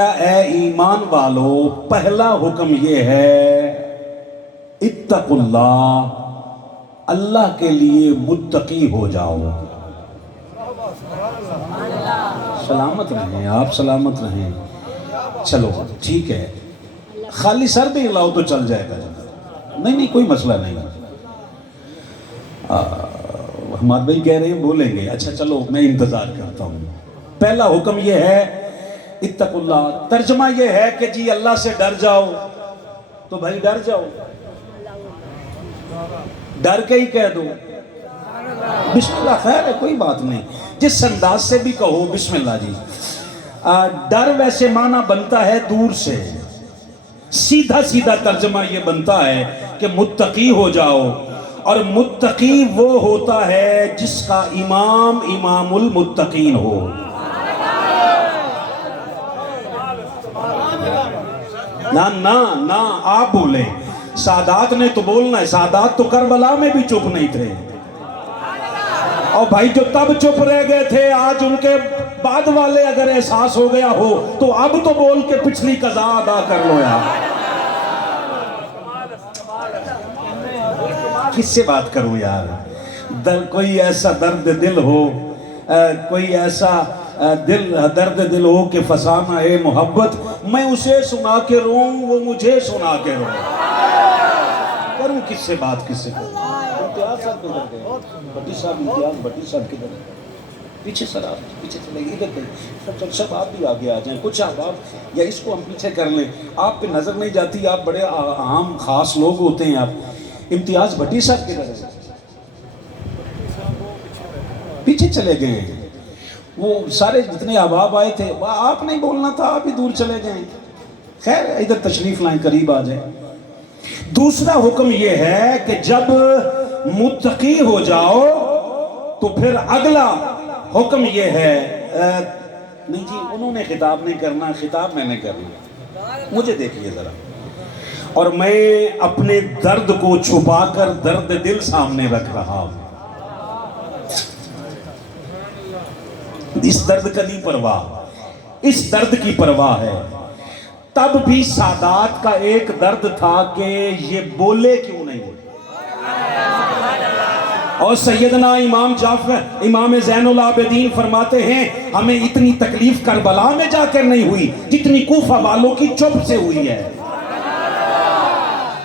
ए ईमान वालों, पहला हुक्म ये है इत्तकुल्लाह, अल्लाह के लिए मुत्तकी हो जाओ। सलामत रहें आप, सलामत रहें। चलो ठीक है, खाली सर भी हिलाओ तो चल जाएगा। नहीं नहीं कोई मसला नहीं। हमारे भाई कह रहे हैं बोलेंगे, अच्छा चलो मैं इंतजार करता हूँ। पहला हुक्म ये है इत्तकुल्लाह, तर्जमा ये है कि जी अल्लाह से डर जाओ। तो भाई डर जाओ, डर के ही कह दो बिस्मिल्लाह, खैर है कोई बात नहीं। जिस अंदाज से भी कहो बिस्मिल्लाह जी। डर वैसे माना बनता है दूर से, सीधा सीधा तर्जमा ये बनता है कि मुत्तकी हो जाओ। और मुत्तकी वो होता है जिसका इमाम इमामुल मुत्तकीन हो। ना ना ना आप बोले, सादात ने तो बोलना है। सादात तो करबला में भी चुप नहीं थे। और भाई जो तब चुप रह गए थे, आज उनके बाद वाले अगर एहसास हो गया हो तो अब तो बोल के पिछली कज़ा अदा कर लो यार। किससे बात करूं यार? कोई ऐसा दर्द दिल हो, कोई ऐसा दर्द दिल हो कि फसाना है मोहब्बत, मैं उसे सुना के रोऊं, वो मुझे सुना के रोए। करूं किससे बात, किससे करूं? इम्तियाज साहब किधर गए? भट्टी साहब, इम्तियाज भट्टी साहब किधर है? पीछे सर आप पीछे चले गए, इधर गए। सब आप भी आगे आ जाएं। कुछ आप या इसको हम पीछे कर लें, आप पे नजर नहीं जाती, आप बड़े आम खास लोग होते हैं आप। इम्तियाज भट्टी साहब किधर है? पीछे चले गए। वो सारे जितने अहबाब आए थे, आप नहीं बोलना था, आप ही दूर चले गए। खैर इधर तशरीफ लाएं, करीब आ जाए। दूसरा हुक्म यह है कि जब मुत्तकी हो जाओ तो फिर अगला हुक्म यह है, नहीं जी उन्होंने खिताब नहीं करना, खिताब मैंने करना। मुझे देखिए जरा, और मैं अपने दर्द को छुपाकर दर्द दिल सामने रख रहा हूं। इस दर्द का नहीं परवाह, इस दर्द की परवाह है। तब भी सादात का एक दर्द था कि ये बोले क्यों नहीं। और सैयदना इमाम जाफर, इमाम ज़ैनुल आबिदीन फरमाते हैं, हमें इतनी तकलीफ करबला में जाकर नहीं हुई जितनी कूफा वालों की चुप से हुई है।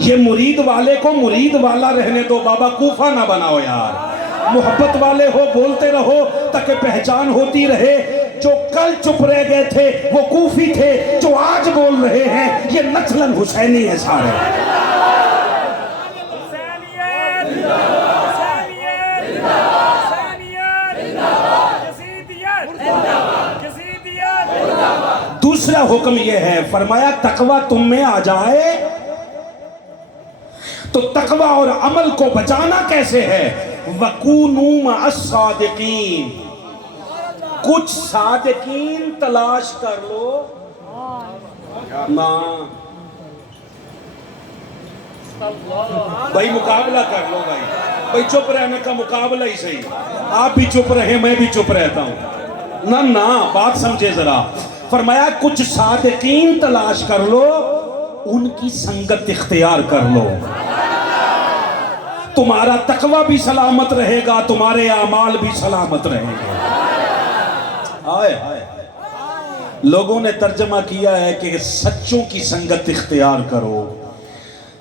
ये मुरीद वाले को मुरीद वाला रहने दो बाबा, कूफा ना बनाओ यार। मोहब्बत वाले हो, बोलते रहो ताकि पहचान होती रहे। जो कल चुप रह गए थे वो कूफी थे, जो आज बोल रहे हैं ये नस्लन हुसैनी है सारे। दूसरा हुक्म यह है, फरमाया तकवा तुम में आ जाए तो तकवा और अमल को बचाना कैसे है? वकूनू मअस-सादिकीन, कुछ सादिकीन तलाश कर लो ना भाई, मुकाबला कर लो भाई चुप रहने का मुकाबला ही सही। आप भी चुप रहे, मैं भी चुप रहता हूं। ना ना बात समझे जरा। फरमाया कुछ सादिकीन तलाश कर लो, उनकी संगत इख्तियार कर लो, तुम्हारा तकवा भी सलामत रहेगा, तुम्हारे अमाल भी सलामत रहेंगे। आए लोगों ने तर्जमा किया है कि सच्चों की संगत इख्तियार करो।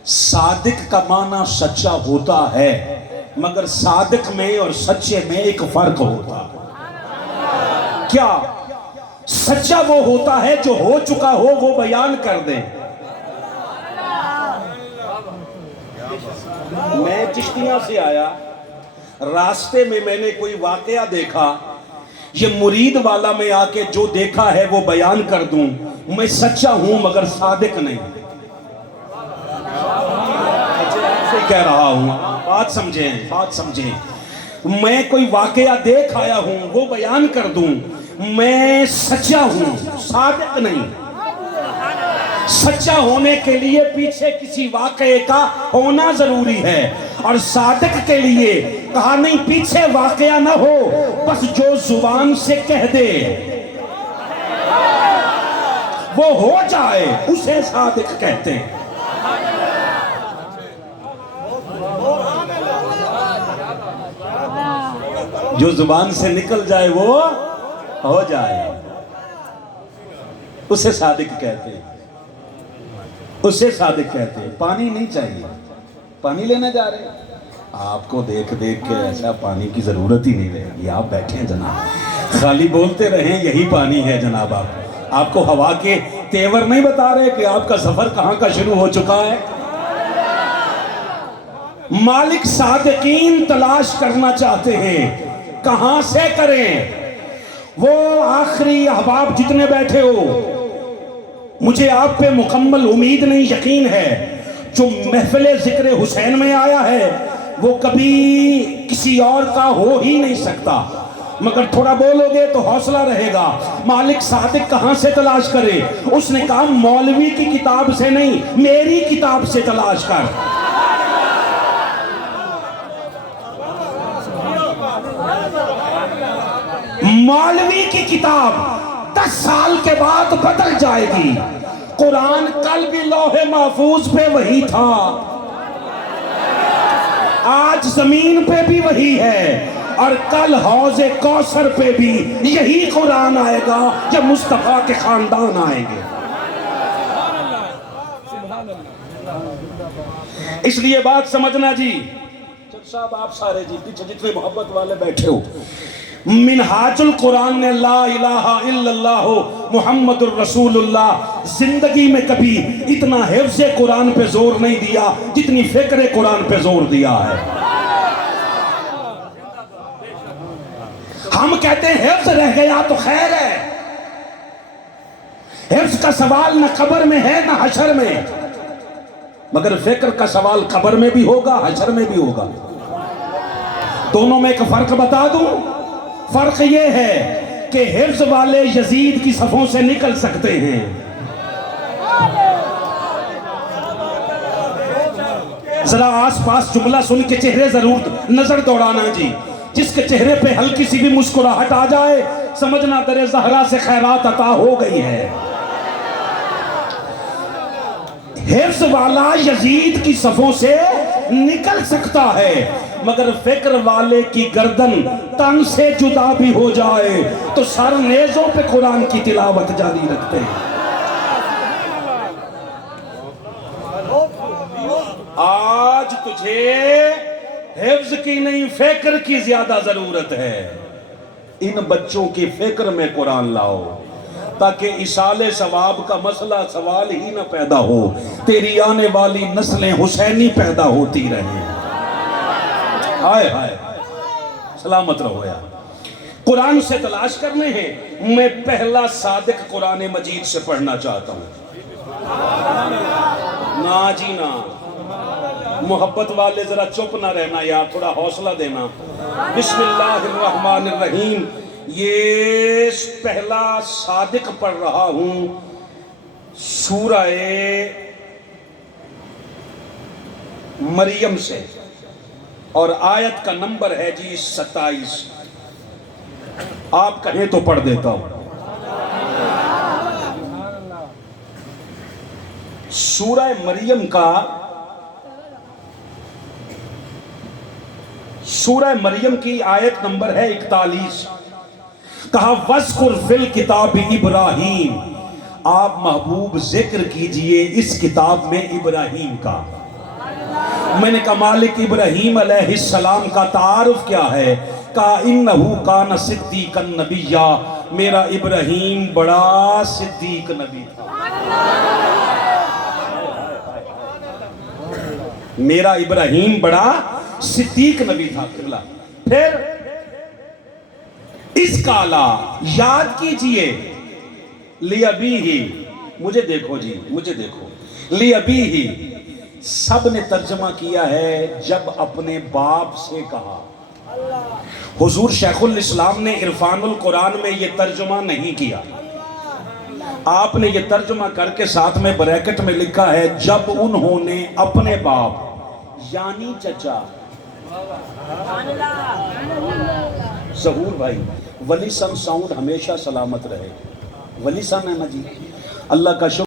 सादिक का माना सच्चा होता है, मगर सादिक में और सच्चे में एक फर्क होता है। क्या? सच्चा वो होता है जो हो चुका हो वो बयान कर दे। मैं चिश्तिया से आया, रास्ते में मैंने कोई वाकया देखा, ये मुरीद वाला मैं आके जो देखा है वो बयान कर दूं, मैं सच्चा हूं मगर सादिक नहीं। ऐसे कह रहा हूं, बात समझें, बात समझें। मैं कोई वाकया देख आया हूं वो बयान कर दूं, मैं सच्चा हूं सादिक नहीं। सच्चा होने के लिए पीछे किसी वाकये का होना जरूरी है, और सादिक के लिए कहा नहीं पीछे वाकया ना हो, बस जो जुबान से कह दे वो हो जाए उसे सादिक कहते हैं। जो जुबान से निकल जाए वो हो जाए, उसे सादिक कहते हैं, उसे सादिक कहते हैं। पानी नहीं चाहिए, पानी लेने जा रहे हैं, आपको देख देख के ऐसा पानी की जरूरत ही नहीं रहेगी। आप बैठे हैं जनाब, खाली बोलते रहें यही पानी है जनाब। आपको हवा के तेवर नहीं बता रहे कि आपका सफर कहां का शुरू हो चुका है। मालिक सादिकीन तलाश करना चाहते हैं, कहां से करें? वो आखिरी अहबाब जितने बैठे हो, मुझे आप पे मुकम्मल उम्मीद नहीं यकीन है, जो महफिल जिक्र हुसैन में आया है वो कभी किसी और का हो ही नहीं सकता। मगर थोड़ा बोलोगे तो हौसला रहेगा। मालिक सादिक कहां से तलाश करे? उसने कहा मौलवी की किताब से नहीं, मेरी किताब से तलाश कर। मौलवी की किताब 10 साल के बाद बदल जाएगी। कुरान कल भी लौहे महफूज पे वही था, आज जमीन पे भी वही है, और कल हौज़े कौसर पे भी यही कुरान आएगा जब मुस्तफा के खानदान आएंगे। इसलिए बात समझना जी, साहब आप सारे जी पीछे जितने मोहब्बत वाले बैठे हो, मिनहाजुल कुरान ने ला इलाहा इल्लल्लाह मुहम्मदुर रसूलुल्लाह जिंदगी में कभी इतना हिफ्ज़े कुरान पे जोर नहीं दिया जितनी फिक्र कुरान पे जोर दिया है। हम कहते हैं हिफ्ज़ रह गया तो खैर है, हिफ्ज़ का सवाल न कब्र में है न हशर में, मगर फिक्र का सवाल कब्र में भी होगा हशर में भी होगा। दोनों में एक फर्क बता दूं, फर्क ये है कि हिफ्ज़ वाले यजीद की सफों से निकल सकते हैं, जरा आसपास जुमला सुन के चेहरे जरूर नजर दौड़ाना जी। जिसके चेहरे पे हल्की सी भी मुस्कुराहट आ जाए समझना दरे ज़हरा से खैरात अता हो गई है। हिफ्ज़ वाला यजीद की सफों से निकल सकता है, मगर फिक्र वाले की गर्दन तन से जुदा भी हो जाए तो सर नेज़ों पे कुरान की तिलावत जारी रखते हैं। आज तुझे हिफ्ज़ की नहीं फिक्र की ज्यादा जरूरत है। इन बच्चों की फिक्र में कुरान लाओ ताकि इसाले सवाब का मसला सवाल ही न पैदा हो, तेरी आने वाली नस्लें हुसैनी पैदा होती रहे। हाय हाय सलामत रहो यार। कुरान से तलाश करने हैं। मैं पहला सादिक कुरान मजीद से पढ़ना चाहता हूं। ना जी ना, मोहब्बत वाले जरा चुप ना रहना यार, थोड़ा हौसला देना। बिस्मिल्लाहिर्रहमानिर्रहीम। ये पहला सादिक पढ़ रहा हूं सूरह मरियम से, और आयत का नंबर है जी 27। आप कहें तो पढ़ देता हूं। सूरह मरियम का, सूरह मरियम की आयत नंबर है 41। कहा वज़कुर फिल किताब इब्राहीम, आप महबूब जिक्र कीजिए इस किताब में इब्राहीम का। मैंने कहा मालिक इब्राहीम अलैहिस्सलाम का तारुफ क्या है? का इन्नहु कान सिद्दीकन नबिय्या, मेरा इब्राहीम बड़ा सिद्दीक नबी था। मेरा इब्राहीम बड़ा सिद्दीक नबी था। किबला फिर इसका ला याद कीजिए, लिअबी ही, मुझे देखो जी मुझे देखो, लिअबी ही सब ने तर्जमा किया है जब अपने बाप से कहा। हुजूर शेखुल इस्लाम ने इरफानुल कुरान में ये तर्जुमा नहीं किया, आपने ये तर्जुमा करके साथ में ब्रैकेट में लिखा है जब उन्होंने अपने बाप यानी चचा। जहूर भाई वली सन साउंड हमेशा सलामत रहे, वली सन है ना जी। अल्लाह का शुक्र